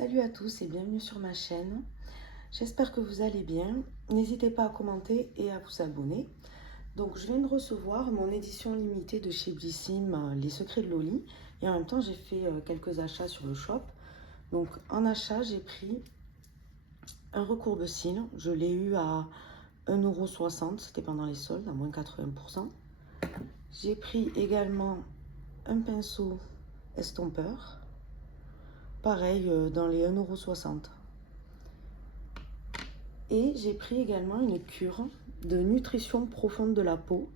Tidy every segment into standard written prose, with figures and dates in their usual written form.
Salut à tous et bienvenue sur ma chaîne. J'espère que vous allez bien. N'hésitez pas à commenter et à vous abonner. Donc je viens de recevoir mon édition limitée de chez Blissim, Les Secrets de Loli. Et en même temps j'ai fait quelques achats sur le shop. Donc en achat j'ai pris un recourbe-cils. Je l'ai eu à 1,60 €, c'était pendant les soldes, à moins 80%. J'ai pris également un pinceau estompeur. Pareil, dans les 1,60 €. Et j'ai pris également une cure de nutrition profonde de la peau.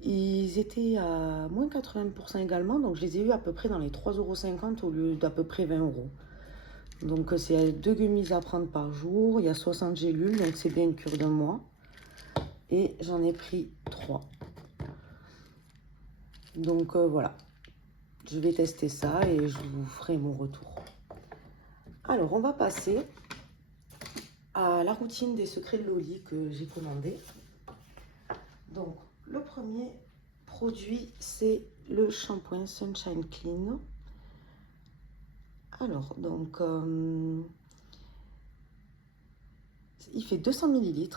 Ils étaient à moins 80% également, donc je les ai eu à peu près dans les 3,50 € au lieu d'à peu près 20 €. Donc c'est 2 gummies à prendre par jour, il y a 60 gélules, donc c'est bien une cure d'un mois. Et j'en ai pris 3. Donc voilà, je vais tester ça et je vous ferai mon retour. Alors on va passer à la routine des secrets de Loli que j'ai commandé. Donc le premier produit c'est le shampoing Sunshine Clean. Alors donc il fait 200 ml,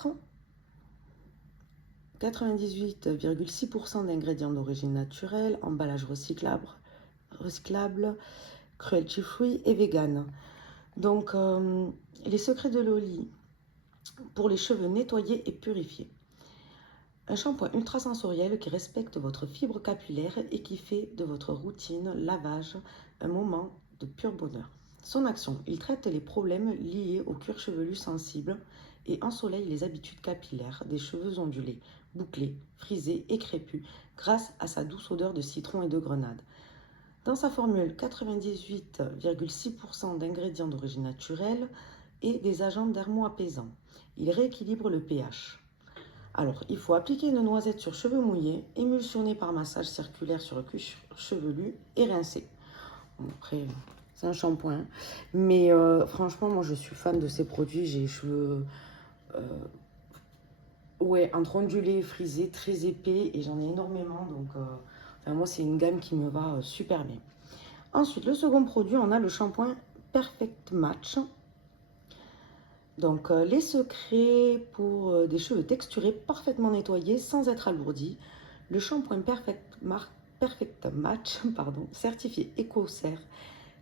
98,6% d'ingrédients d'origine naturelle, emballage recyclable, cruelty free et vegan. Donc les secrets de Loli pour les cheveux nettoyés et purifiés. Un shampoing ultra sensoriel qui respecte votre fibre capillaire et qui fait de votre routine lavage un moment de pur bonheur. Son action, il traite les problèmes liés au cuir chevelu sensible et ensoleille les habitudes capillaires des cheveux ondulés, bouclés, frisés et crépus grâce à sa douce odeur de citron et de grenade. Dans sa formule, 98,6% d'ingrédients d'origine naturelle et des agents dermo-apaisants. Il rééquilibre le pH. Alors, il faut appliquer une noisette sur cheveux mouillés, émulsionner par massage circulaire sur le cuir chevelu et rincer. Bon, après, c'est un shampoing. Mais franchement, moi, je suis fan de ces produits. J'ai les cheveux entre ondulés et frisés, très épais. Et j'en ai énormément. Donc, moi, c'est une gamme qui me va super bien. Ensuite, le second produit, on a le shampoing Perfect Match. Donc, les secrets pour des cheveux texturés, parfaitement nettoyés, sans être alourdis. Le shampoing Perfect Match, certifié EcoCert,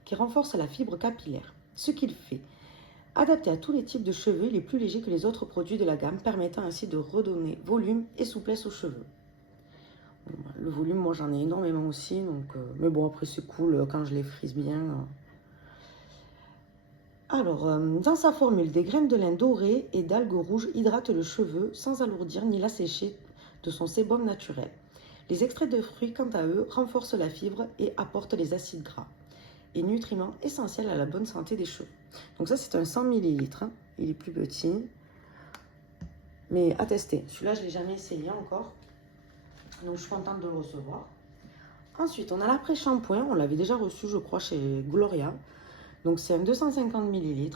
qui renforce la fibre capillaire. Ce qu'il fait, adapté à tous les types de cheveux, il est plus léger que les autres produits de la gamme, permettant ainsi de redonner volume et souplesse aux cheveux. Le volume, moi j'en ai énormément aussi, donc, mais bon, après c'est cool quand je les frise bien. Alors, dans sa formule, des graines de lin dorées et d'algues rouges hydratent le cheveu sans alourdir ni l'assécher de son sébum naturel. Les extraits de fruits, quant à eux, renforcent la fibre et apportent les acides gras et nutriments essentiels à la bonne santé des cheveux. Donc ça, c'est un 100 ml, il est plus petit, mais à tester. Celui-là, je ne l'ai jamais essayé encore, donc je suis contente de le recevoir. Ensuite, on a l'après-shampoing, on l'avait déjà reçu, je crois, chez Gloria. Donc c'est un 250 ml.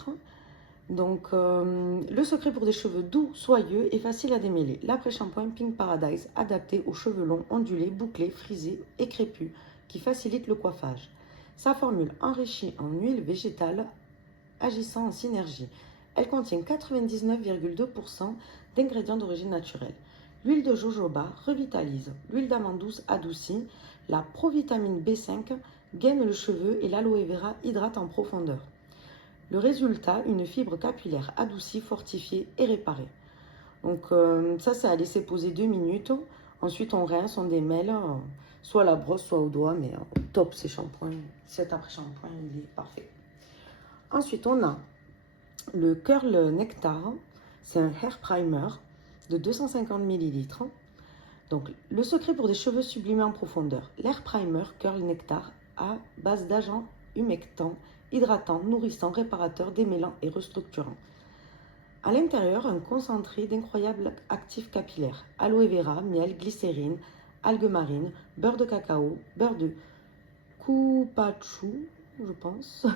Donc le secret pour des cheveux doux, soyeux et faciles à démêler. L'après-shampoing Pink Paradise, adapté aux cheveux longs, ondulés, bouclés, frisés et crépus, qui facilite le coiffage. Sa formule enrichie en huile végétale, agissant en synergie. Elle contient 99,2% d'ingrédients d'origine naturelle. L'huile de jojoba revitalise, l'huile d'amande douce adoucit, la provitamine B5 gaine le cheveu et l'aloe vera hydrate en profondeur. Le résultat, une fibre capillaire adoucie, fortifiée et réparée. Donc ça, c'est à laisser poser 2 minutes. Ensuite, on rince, on démêle, soit à la brosse, soit au doigt, mais top ces shampoings. Cet après-shampoing, il est parfait. Ensuite, on a le Curl Nectar. C'est un hair primer de 250 ml. Donc, le secret pour des cheveux sublimés en profondeur. L'air primer Curl Nectar à base d'agents humectants, hydratants, nourrissants, réparateurs, démêlants et restructurants. À l'intérieur, un concentré d'incroyables actifs capillaires. Aloe vera, miel, glycérine, algues marines, beurre de cacao, beurre de kupachu, je pense,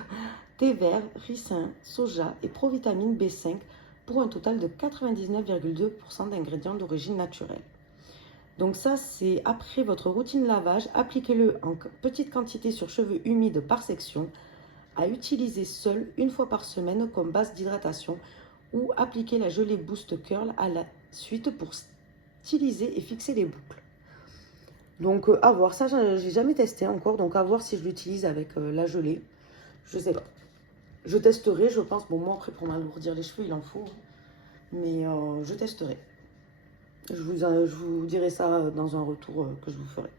thé vert, ricin, soja et provitamine B5 pour un total de 99,2% d'ingrédients d'origine naturelle. Donc ça, c'est après votre routine lavage, appliquez-le en petite quantité sur cheveux humides par section. À utiliser seul une fois par semaine comme base d'hydratation ou appliquer la gelée Boost Curl à la suite pour styliser et fixer les boucles. Donc à voir, ça j'ai jamais testé encore, donc à voir si je l'utilise avec la gelée. Je sais pas. Je testerai, je pense. Bon, moi après pour m'alourdir les cheveux, il en faut. Mais je testerai. Je vous dirai ça dans un retour que je vous ferai.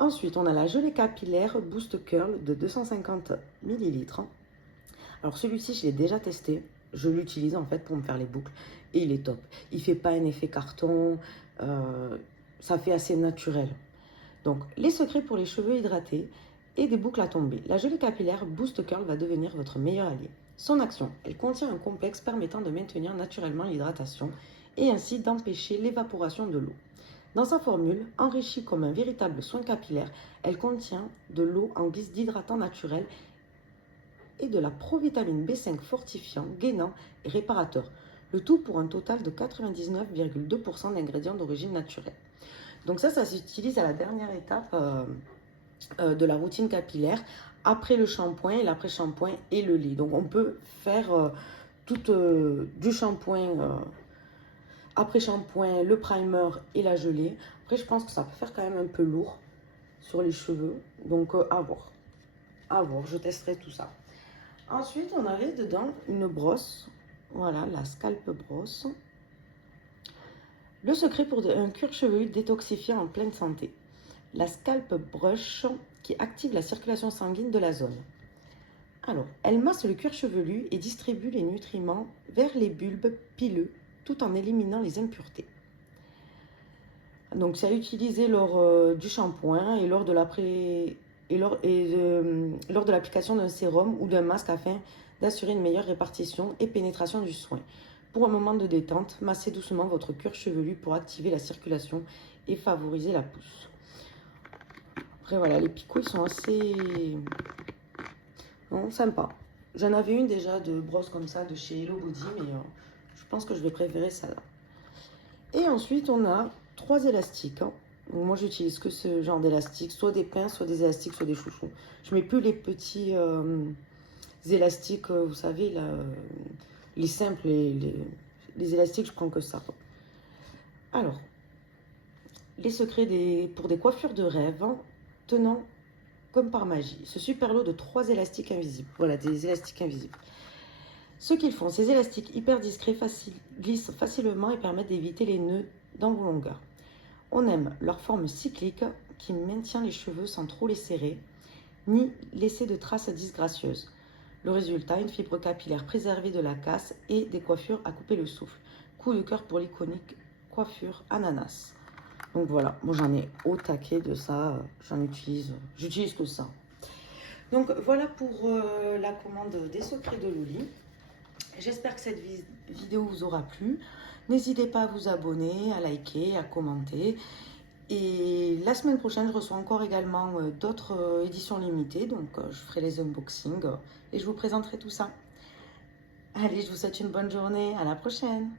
Ensuite, on a la gelée capillaire Boost Curl de 250 ml. Alors celui-ci, je l'ai déjà testé. Je l'utilise en fait pour me faire les boucles. Et il est top. Il fait pas un effet carton. Ça fait assez naturel. Donc, les secrets pour les cheveux hydratés et des boucles à tomber. La gelée capillaire Boost Curl va devenir votre meilleur allié. Son action, elle contient un complexe permettant de maintenir naturellement l'hydratation et ainsi d'empêcher l'évaporation de l'eau. Dans sa formule, enrichie comme un véritable soin capillaire, elle contient de l'eau en guise d'hydratant naturel et de la Provitaline B5 fortifiant, gainant et réparateur. Le tout pour un total de 99,2% d'ingrédients d'origine naturelle. Donc ça s'utilise à la dernière étape de la routine capillaire, après le shampoing, l'après-shampoing et le lit. Donc on peut faire du shampoing, après-shampoing, le primer et la gelée. Après je pense que ça peut faire quand même un peu lourd sur les cheveux. Donc à voir. À voir, je testerai tout ça. Ensuite on avait dedans une brosse. Voilà, la Scalp Brosse. Le secret pour un cuir chevelu détoxifiant en pleine santé. La Scalp Brush qui active la circulation sanguine de la zone. Alors, elle masse le cuir chevelu et distribue les nutriments vers les bulbes pileux tout en éliminant les impuretés. Donc, c'est à utiliser lors du shampoing et lors de l'application d'un sérum ou d'un masque afin d'assurer une meilleure répartition et pénétration du soin. Pour un moment de détente, massez doucement votre cuir chevelu pour activer la circulation et favoriser la pousse. Après voilà, les picots ils sont assez sympas. J'en avais une déjà de brosse comme ça de chez Hello Body, mais je pense que je vais préférer celle-là. Et ensuite on a 3 élastiques. Donc, moi j'utilise que ce genre d'élastiques, soit des pinces, soit des élastiques, soit des chouchous. Je mets plus les petits élastiques, vous savez, là, les simples, les élastiques, je prends que ça. Alors, les secrets pour des coiffures de rêve, tenant comme par magie ce super lot de 3 élastiques invisibles. Voilà, des élastiques invisibles. Ce qu'ils font, ces élastiques hyper discrets glissent facilement et permettent d'éviter les nœuds dans vos longueurs. On aime leur forme cyclique qui maintient les cheveux sans trop les serrer, ni laisser de traces disgracieuses. Le résultat, une fibre capillaire préservée de la casse et des coiffures à couper le souffle. Coup de cœur pour l'iconique coiffure ananas. Donc voilà, moi j'en ai au taquet de ça, j'utilise que ça. Donc voilà pour la commande des secrets de Loli. J'espère que cette vidéo vous aura plu. N'hésitez pas à vous abonner, à liker, à commenter. Et la semaine prochaine, je reçois encore également d'autres éditions limitées. Donc je ferai les unboxings et je vous présenterai tout ça. Allez, je vous souhaite une bonne journée. À la prochaine.